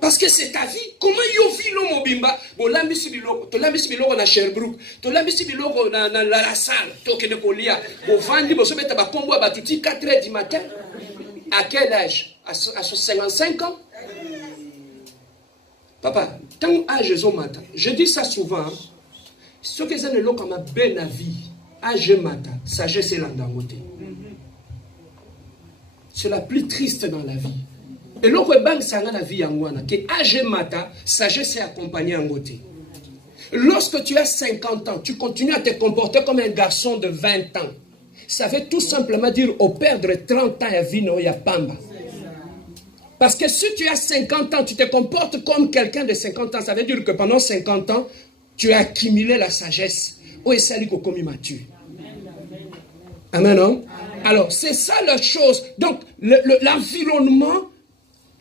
Parce que c'est ta vie. Comment yo vit lo mobimba? Bon, lambisi biloko na Sherbrooke, to lambisi biloko na la salle, to kene kolia. Bon, vandi bo sobeta ba kombo ba tuti 4h du matin. À quel âge? À 55 ans? Papa, tant âge zo matin. Je dis ça souvent. Ce que ça ne lo comme ben vie, âge matin, sagesse landangote. C'est la plus triste dans la vie. Et l'autre banque, ça a la vie en Wana, que âge mata, sagesse est accompagnée en côté. Lorsque tu as 50 ans, tu continues à te comporter comme un garçon de 20 ans. Ça veut tout simplement dire, au perdre 30 ans, il y a Vino, il y a Pamba. Parce que si tu as 50 ans, tu te comportes comme quelqu'un de 50 ans, ça veut dire que pendant 50 ans, tu as accumulé la sagesse. Oh, et ça, comme mature. Amen, non? Alors, c'est ça la chose. Donc, l'environnement,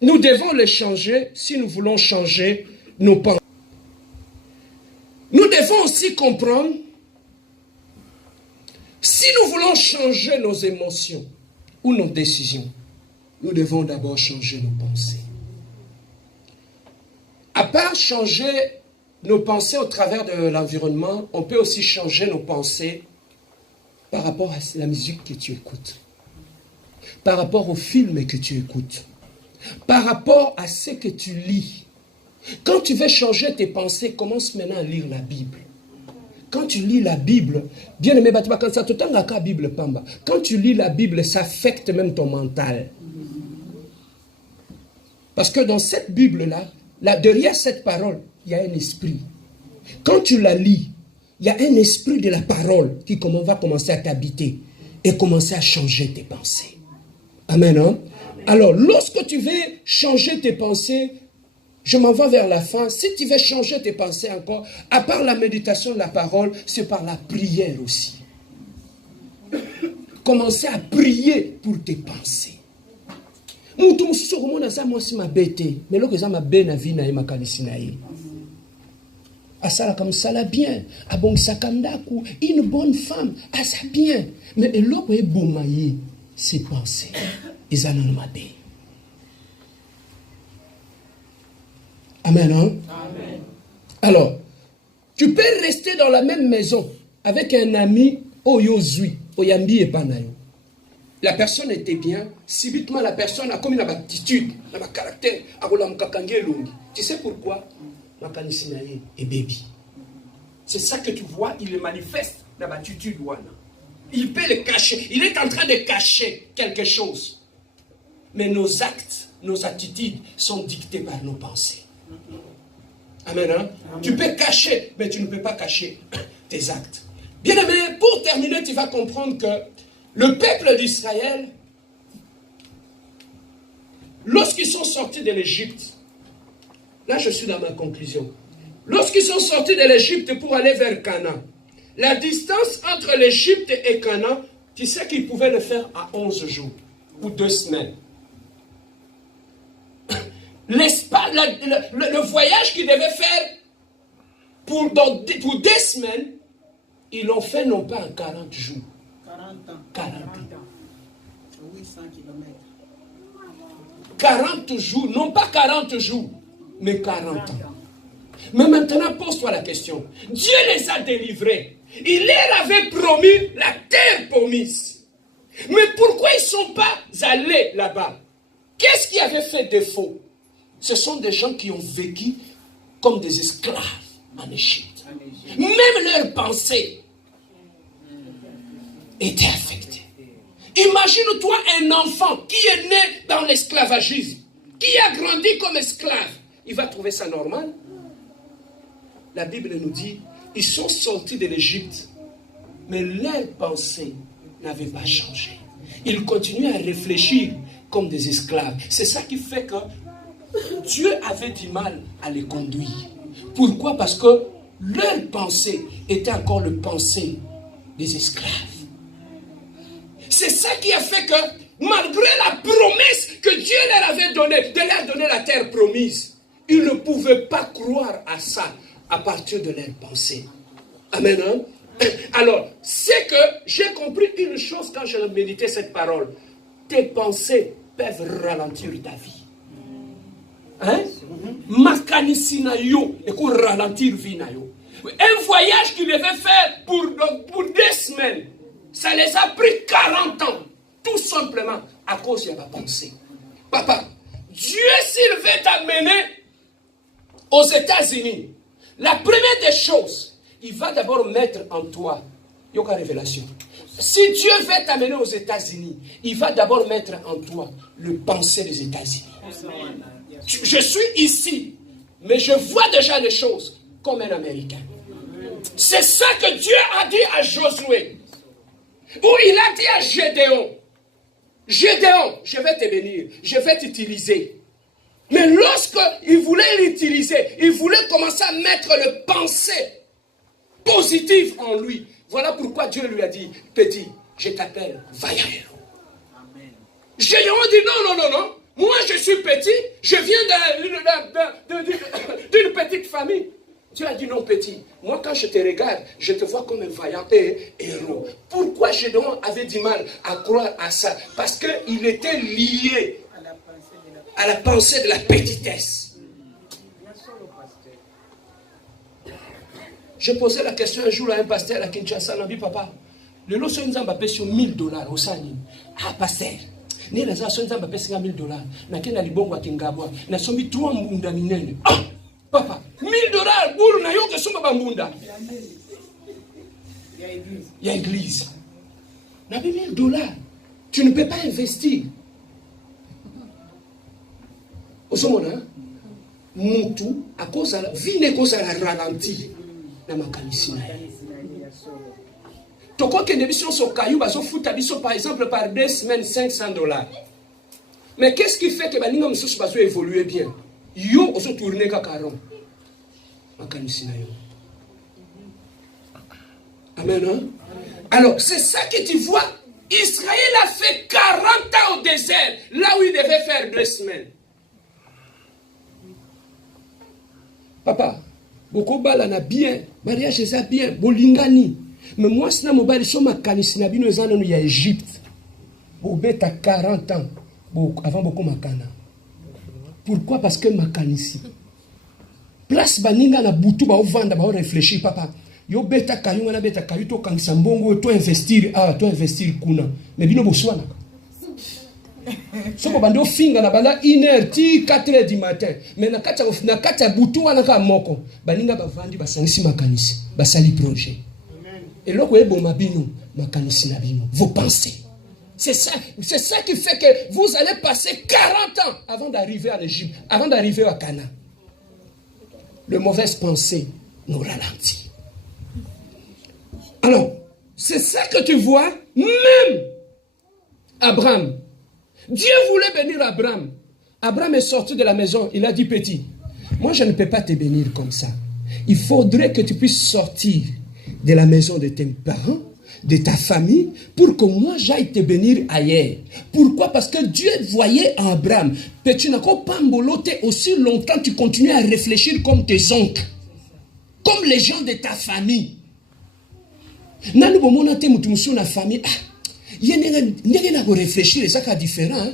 nous devons le changer si nous voulons changer nos pensées. Nous devons aussi comprendre, si nous voulons changer nos émotions ou nos décisions, nous devons d'abord changer nos pensées. À part changer nos pensées au travers de l'environnement, on peut aussi changer nos pensées par rapport à la musique que tu écoutes, par rapport aux films que tu écoutes, par rapport à ce que tu lis. Quand tu veux changer tes pensées, commence maintenant à lire la Bible. Quand tu lis la Bible, bien aimé, quand tu lis la Bible, ça affecte même ton mental. Parce que dans cette Bible-là, derrière cette parole, il y a un esprit. Quand tu la lis, il y a un esprit de la parole qui va commencer à t'habiter et commencer à changer tes pensées. Amen. Hein? Alors, lorsque tu veux changer tes pensées, je m'en vais vers la fin. Si tu veux changer tes pensées encore, à part la méditation de la parole, c'est par la prière aussi. Commencer à prier pour tes pensées. Une bonne femme, ça bien. Mais l'autre est boumaillé, ses pensées. Amen. Hein? Amen. Alors, tu peux rester dans la même maison avec un ami, Oyozui, Oyambi et Panayo. La personne était bien, subitement la personne a comme une attitude, un caractère, tu sais pourquoi? Et baby. C'est ça que tu vois, il le manifeste dans l'attitude. Il peut le cacher, il est en train de cacher quelque chose. Mais nos actes, nos attitudes sont dictées par nos pensées. Amen. Hein? Amen. Tu peux cacher, mais tu ne peux pas cacher tes actes. Bien aimé, pour terminer, tu vas comprendre que le peuple d'Israël, lorsqu'ils sont sortis de l'Égypte, là je suis dans ma conclusion, lorsqu'ils sont sortis de l'Égypte pour aller vers Canaan, la distance entre l'Égypte et Canaan, tu sais qu'ils pouvaient le faire à 11 jours ou 2 semaines. Le voyage qu'ils devaient faire pour 2 semaines, ils l'ont fait non pas en 40 jours. 40 ans. 40 ans. 800 km. 40 jours, non pas 40 jours, mais 40 ans. Mais maintenant, pose-toi la question. Dieu les a délivrés. Il leur avait promis la terre promise. Mais pourquoi ils ne sont pas allés là-bas? Qu'est-ce qui avait fait défaut? Ce sont des gens qui ont vécu comme des esclaves en Égypte. Même leurs pensées étaient affectées. Imagine-toi un enfant qui est né dans l'esclavagisme, qui a grandi comme esclave. Il va trouver ça normal? La Bible nous dit, ils sont sortis de l'Égypte, mais leurs pensées n'avaient pas changé. Ils continuaient à réfléchir comme des esclaves. C'est ça qui fait que Dieu avait du mal à les conduire. Pourquoi? Parce que leurs pensées étaient encore les pensées des esclaves. C'est ça qui a fait que, malgré la promesse que Dieu leur avait donnée, de leur donner la terre promise, ils ne pouvaient pas croire à ça à partir de leurs pensées. Amen. Hein? Alors, c'est que j'ai compris une chose quand je méditais cette parole. Tes pensées peuvent ralentir ta vie. Hein? Ralentir vie. Un voyage qu'ils devaient faire pour 2 semaines, ça les a pris 40 ans. Tout simplement à cause de ma pensée. Papa, Dieu s'il veut t'amener aux États-Unis, la première des choses, il va d'abord mettre en toi, yoga révélation. Si Dieu veut t'amener aux États-Unis, il va d'abord mettre en toi le pensée des États-Unis. Je suis ici, mais je vois déjà les choses comme un Américain. C'est ça que Dieu a dit à Josué. Ou il a dit à Gédéon, Gédéon, je vais te bénir, je vais t'utiliser. Mais lorsqu'il voulait l'utiliser, il voulait commencer à mettre le pensée positive en lui. Voilà pourquoi Dieu lui a dit, petit, je t'appelle vaillant héros. Gédéon dit non. Moi je suis petit, je viens d'une petite famille. Dieu a dit non petit. Moi quand je te regarde, je te vois comme un vaillant héros. Pourquoi Gédéon avait du mal à croire à ça? Parce qu'il était lié à la pensée de la petitesse. Je posais la question un jour à un pasteur à Kinshasa, il m'a dit papa, le lot sur Nzamba paye sur $1000 au Sani. Ah pasteur, ni les gens sur Nzamba paye sur $1000. Na kena libongo à Kingabwa, na sombi 3 mbunda minene. Ah papa, $1000 boule na yo que somba bambunda. Il y a église. Na $1000. Tu ne peux pas investir. Osomona, mutu à cause de la vie ne cause la ralenti na makanisi na ye. Toko kende biso so kayu baso futa biso par exemple par 2 semaines $500. Mais qu'est-ce qui fait que baninga mususu baso évoluer bien? Yo oso tourner kaka rond. Makanisi na yo. Amen. Hein? Alors, c'est ça que tu vois. Israël a fait 40 ans au désert, là où il devait faire 2 semaines. Papa, beaucoup balana bien, mariage est bien, bolingani. Mais moi, si je suis sur ma canisse, je suis en Égypte. Je suis 40 ans avant beaucoup makana. Pourquoi? Parce que ma canisse. Place baninga na butu ba ovanda ba réfléchir papa. Yo beta kayu na beta kayu to kangisa mbongo to investir kuna. Mais bino boswana. Soko bando finga na bala 1h 4h du matin. Mais na kata butu wana ka moko. Baninga bavandi basangisi makanisi, basali projet. Et là ko ebo mabino makanisi na bino. Vos pensées. C'est ça qui fait que vous allez passer 40 ans avant d'arriver en Égypte, avant d'arriver à Canaan. Le mauvaise pensée nous ralentit. Alors, c'est ça que tu vois, même Abraham. Dieu voulait bénir Abraham. Abraham est sorti de la maison, il a dit petit, moi je ne peux pas te bénir comme ça. Il faudrait que tu puisses sortir de la maison de tes parents, de ta famille, pour que moi j'aille te bénir ailleurs. Pourquoi? Parce que Dieu voyait en Abraham. Tu n'as pas mboloté aussi longtemps, tu continues à réfléchir comme tes oncles, comme les gens de ta famille. Nani bomona te mutu musu na famille. Ndenge na ko réfléchir ça ka différent.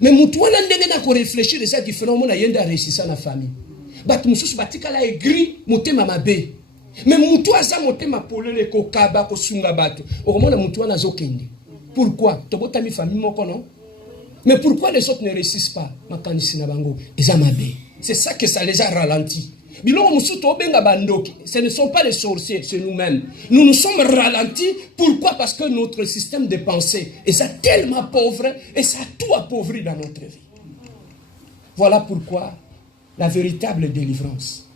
Mais mutu wana ndenge na ko réfléchir ça différent mona yenda réussir na famille. Bat musu batika la aigri motema mabe. Mais mutu aza motema polele ko kaba ko sunga bato. Okomona mutu wana zokende. Pourquoi? Tobota mi famille moko non? Mais pourquoi les autres ne réussissent pas? Makanisi na bango eza mabe. C'est ça que ça les a ralentis. Ce ne sont pas les sorciers, c'est nous-mêmes. Nous nous sommes ralentis. Pourquoi? Parce que notre système de pensée est tellement pauvre et ça a tout appauvri dans notre vie. Voilà pourquoi la véritable délivrance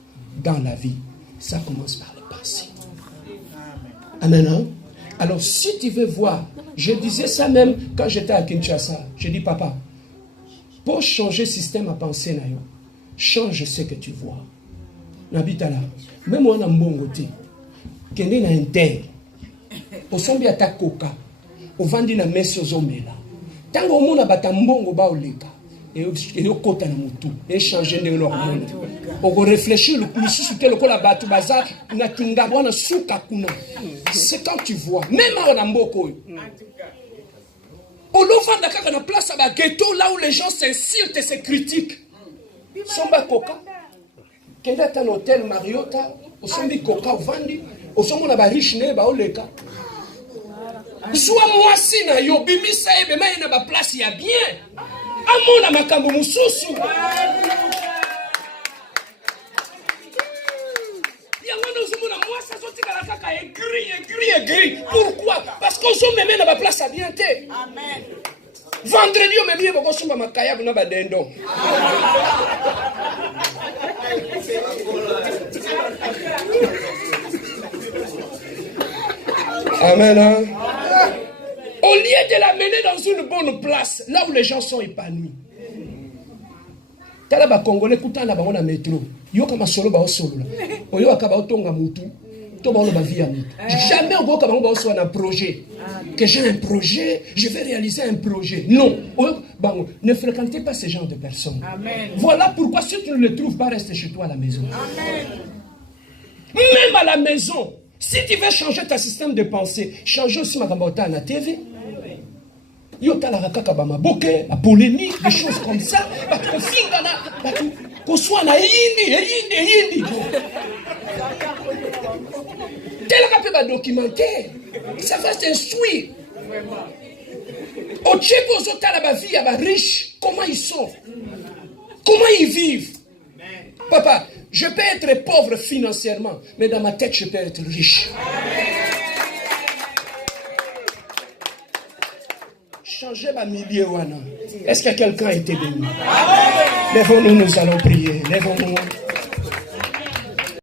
dans la vie, ça commence par les pensées. Amen. Alors si tu veux voir, je disais ça même quand j'étais à Kinshasa. Je dis papa, pour changer le système à penser, change ce que tu vois. Nabita là, même on a mbongo te, kende na inter, osombi ata koka, ovandi na mesi ozomela. Tango omona bata mbongo ba oleka, et okota na mutu, et changer ndenge l'hormone. Oko réfléchir le plus que le kola batu baza na kingabwa na suka kuna. C'est quand tu vois, même on mboko. On ovanda kaka na place à ba ghetto là où les gens s'insultent et se critiquent. Somba koka. Quand tu as un hôtel Mariota, au sommet Coca au Vandi, au sommet de la riche ne ba oleka. Soit moi si na yo bimi sa ebe ma ina ba place ya bien. Amona makambo mususu. Yango no somona moi ça sorti kala kaka aigri. Pourquoi? Parce qu'on sont même na ba place ya bien té. Amen. Vendredi on me bien boko sumba makaya na ba dendo. Amen. Hein? Au lieu de l'amener dans une bonne place, là où les gens sont épanouis. Tala ba Congolais kutana ba on a métro. Yo kama solo ba solo la. Oyo akaba otonga mutu. To ba ba via mutu. Jamais on ka ba so un projet. Que j'ai un projet, je vais réaliser un projet. Non. Ne fréquentez pas ce genre de personnes. Amen. Voilà pourquoi si tu ne le trouves pas, reste chez toi à la maison. Amen. Même à la maison, si tu veux changer ton système de pensée, change aussi ma gambota à la TV. Yo ta la rakaka ba maboke, la polémique, des choses comme ça. Qu'on soit na yindi. Tel rappel va documenter. Ça va t'instruire. Au Tchèque, aux autres, à la vie, à la riche, comment ils sont, comment ils vivent. Papa, je peux être pauvre financièrement, mais dans ma tête, je peux être riche. Changer ma milieu, Wana. Est-ce que quelqu'un a été béni? Lèvons-nous, nous allons prier. Lèvons-nous.